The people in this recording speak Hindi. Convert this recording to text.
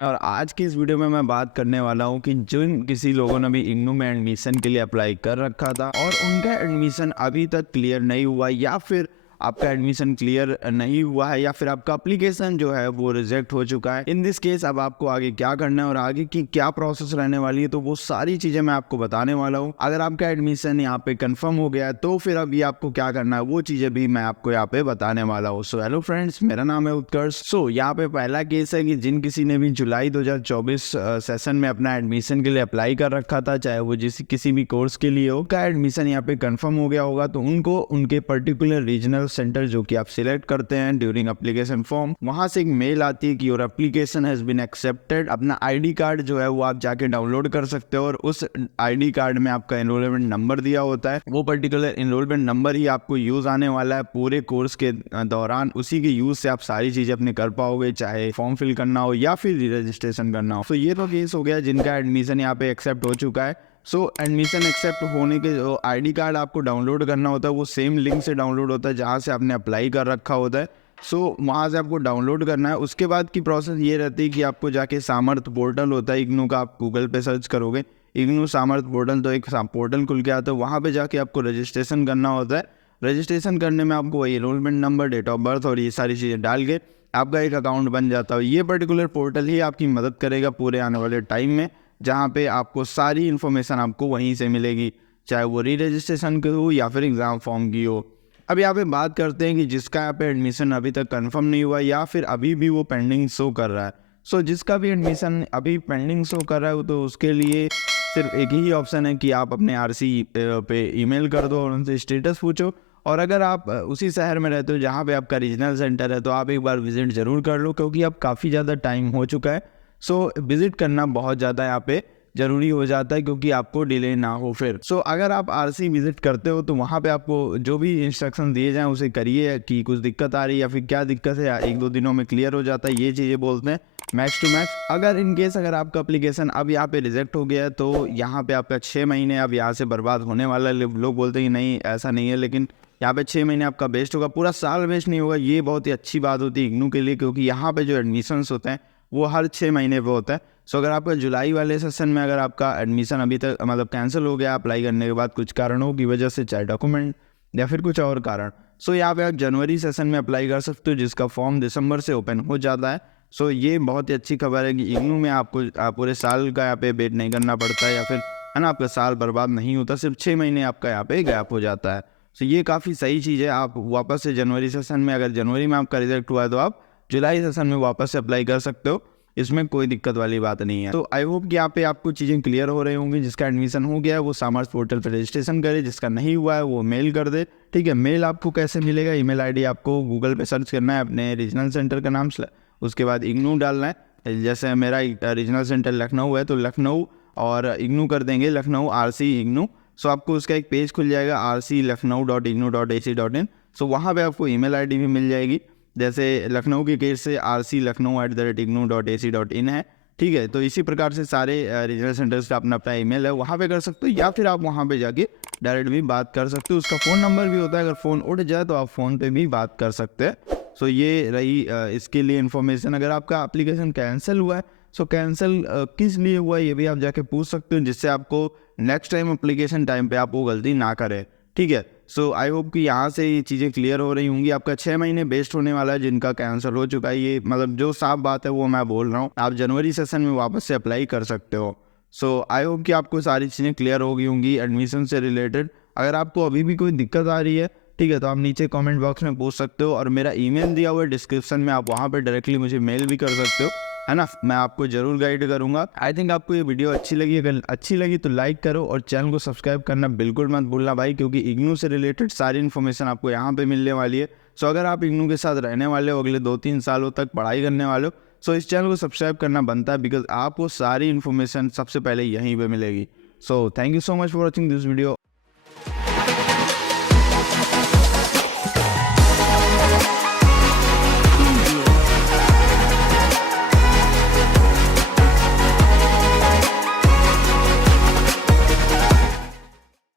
और आज की इस वीडियो में मैं बात करने वाला हूँ कि जिन किसी लोगों ने भी इग्नू में एडमिशन के लिए अप्लाई कर रखा था और उनका एडमिशन अभी तक क्लियर नहीं हुआ, या फिर आपका एडमिशन क्लियर नहीं हुआ है, या फिर आपका एप्लीकेशन जो है वो रिजेक्ट हो चुका है। इन दिस केस अब आपको आगे क्या करना है और आगे की क्या प्रोसेस रहने वाली है, तो वो सारी चीज़ें मैं आपको बताने वाला हूँ। अगर आपका एडमिशन यहाँ पे कंफर्म हो गया है तो फिर अभी आपको क्या करना है वो चीज़ें भी मैं आपको यहाँ पे बताने वाला हूँ। सो हेलो फ्रेंड्स, मेरा नाम है उत्कर्ष। सो यहाँ पे पहला केस है कि जिन किसी ने भी जुलाई 2024 सेशन में अपना एडमिशन के लिए अप्लाई कर रखा था, चाहे वो किसी भी कोर्स के लिए हो, का एडमिशन यहाँ पे कंफर्म हो गया होगा, तो उनको उनके पर्टिकुलर रीजनल सेंटर जो कि आप सिलेक्ट करते हैं ड्यूरिंग एप्लीकेशन फॉर्म, वहां से एक मेल आती है कि your application has been accepted. अपना आईडी कार्ड जो है वो आप जाके डाउनलोड कर सकते हो और उस आईडी कार्ड में आपका एनरोलमेंट नंबर दिया होता है। वो पर्टिकुलर एनरोलमेंट नंबर ही आपको यूज आने वाला है पूरे कोर्स के दौरान। उसी के यूज से आप सारी चीजें अपने कर पाओगे, चाहे फॉर्म फिल करना हो या फिर रजिस्ट्रेशन करना हो। तो ये तो केस हो गया जिनका एडमिशन यहाँ पे एक्सेप्ट हो चुका है। एडमिशन एक्सेप्ट होने के जो आईडी कार्ड आपको डाउनलोड करना होता है वो सेम लिंक से डाउनलोड होता है जहाँ से आपने अप्लाई कर रखा होता है। वहाँ से आपको डाउनलोड करना है। उसके बाद की प्रोसेस ये रहती है कि आपको जाके सामर्थ पोर्टल होता है इग्नू का, आप गूगल पे सर्च करोगे इग्नू सामर्थ पोर्टल तो एक पोर्टल खुल के आता है। वहाँ पे जाके आपको रजिस्ट्रेशन करना होता है। रजिस्ट्रेशन करने में आपको वही enrolment number, date of birth और ये सारी चीज़ें डाल के आपका एक अकाउंट बन जाता है। ये पर्टिकुलर पोर्टल ही आपकी मदद करेगा पूरे आने वाले टाइम में, जहाँ पे आपको सारी इन्फॉर्मेशन आपको वहीं से मिलेगी, चाहे वो री रजिस्ट्रेशन की हो या फिर एग्ज़ाम फॉर्म की हो। अब यहाँ पे बात करते हैं कि जिसका यहाँ पे एडमिशन अभी तक कंफर्म नहीं हुआ या फिर अभी भी वो पेंडिंग शो कर रहा है। जिसका भी एडमिशन अभी पेंडिंग शो कर रहा है तो उसके लिए सिर्फ एक ही ऑप्शन है कि आप अपने आरसी पे ईमेल कर दो और उनसे स्टेटस पूछो। और अगर आप उसी शहर में रहते हो जहाँ पे आपका रीजनल सेंटर है तो आप एक बार विजिट ज़रूर कर लो, क्योंकि अब काफ़ी ज़्यादा टाइम हो चुका है। विजिट करना बहुत ज़्यादा यहाँ पे ज़रूरी हो जाता है, क्योंकि आपको डिले ना हो फिर। अगर आप आरसी विजिट करते हो तो वहाँ पे आपको जो भी इंस्ट्रक्शन दिए जाएँ उसे करिए। कि कुछ दिक्कत आ रही है या फिर क्या दिक्कत है, एक दो दिनों में क्लियर हो जाता है, ये चीज़ें बोलते हैं मैक्स टू मैक्स। अगर इन केस अगर आपका एप्लीकेशन अब यहाँ पे रिजेक्ट हो गया है तो यहाँ पे आपका 6 महीने अब यहाँ से बर्बाद होने वाला है। लोग बोलते हैं कि नहीं ऐसा नहीं है, लेकिन यहाँ पे 6 महीने आपका वेस्ट होगा, पूरा साल वेस्ट नहीं होगा। ये बहुत ही अच्छी बात होती है इग्नू के लिए, क्योंकि यहाँ पे जो एडमिशन्स होते हैं वो हर 6 महीने पे होता है। अगर आपका जुलाई वाले सेशन में अगर आपका एडमिशन अभी तक मतलब कैंसिल हो गया अप्लाई करने के बाद कुछ कारणों की वजह से, चाहे डॉक्यूमेंट या फिर कुछ और कारण, यहाँ पे आप जनवरी सेशन में अप्लाई कर सकते हो, जिसका फॉर्म दिसंबर से ओपन हो जाता है। ये बहुत ही अच्छी खबर है कि इग्नू में आपको पूरे साल का यहाँ पे वेट नहीं करना पड़ता है, या फिर है ना आपका साल बर्बाद नहीं होता, सिर्फ 6 महीने आपका यहाँ पे गैप हो जाता है। ये काफ़ी सही चीज़ है। आप वापस से जनवरी सेशन में, अगर जनवरी में आपका रिजल्ट हुआ है तो आप जुलाई सेशन में वापस से अप्लाई कर सकते हो, इसमें कोई दिक्कत वाली बात नहीं है। आई होप कि यहाँ पे आपको चीज़ें क्लियर हो रही होंगी। जिसका एडमिशन हो गया है वो सामर्थ पोर्टल पर रजिस्ट्रेशन करे, जिसका नहीं हुआ है वो मेल कर दे। ठीक है, मेल आपको कैसे मिलेगा? ईमेल आईडी आपको गूगल पे सर्च करना है, अपने रीजनल सेंटर का नाम, उसके बाद इग्नू डालना है। जैसे मेरा रीजनल सेंटर लखनऊ है तो लखनऊ और इग्नू कर देंगे, लखनऊ आरसी इग्नू। आपको उसका एक पेज खुल जाएगा rclakhnau.ignu.ac.in। वहाँ पे आपको ईमेल आईडी भी मिल जाएगी। जैसे लखनऊ की केस से rclakhnau@ignu.ac.in है। ठीक है, तो इसी प्रकार से सारे रीजनल सेंटर्स का अपना अपना ईमेल है, वहाँ पे कर सकते हो, या फिर आप वहाँ पे जाके डायरेक्ट भी बात कर सकते हो। उसका फ़ोन नंबर भी होता है, अगर फ़ोन उठ जाए तो आप फ़ोन पे भी बात कर सकते हैं। ये रही इसके लिए इन्फॉर्मेशन। अगर आपका एप्लीकेशन कैंसिल हुआ है कैंसिल किस लिए हुआ है ये भी आप जाके पूछ सकते हो, जिससे आपको नेक्स्ट टाइम एप्लीकेशन टाइम पे आप वो गलती ना करें। ठीक है, आई होप कि यहाँ से ये चीज़ें क्लियर हो रही होंगी। आपका 6 महीने वेस्ट होने वाला है जिनका कैंसिल हो चुका है, ये मतलब जो साफ बात है वो मैं बोल रहा हूँ। आप जनवरी सेशन में वापस से अप्लाई कर सकते हो। आई होप कि आपको सारी चीज़ें क्लियर हो गई होंगी एडमिशन से रिलेटेड। अगर आपको अभी भी कोई दिक्कत आ रही है, ठीक है, तो आप नीचे कमेंट बॉक्स में पूछ सकते हो, और मेरा ईमेल दिया हुआ है डिस्क्रिप्शन में, आप वहाँ पे डायरेक्टली मुझे मेल भी कर सकते हो, है ना। मैं आपको जरूर गाइड करूंगा। आई थिंक आपको ये वीडियो अच्छी लगी। अगर अच्छी लगी तो लाइक करो और चैनल को सब्सक्राइब करना बिल्कुल मत भूलना भाई, क्योंकि इग्नू से रिलेटेड सारी इन्फॉर्मेशन आपको यहाँ पे मिलने वाली है। अगर आप इग्नू के साथ रहने वाले हो, अगले 2-3 सालों तक पढ़ाई करने वाले हो, इस चैनल को सब्सक्राइब करना बनता है, बिकॉज आपको सारी इन्फॉर्मेशन सबसे पहले यहीं पर मिलेगी। Thank you so much for watching this video.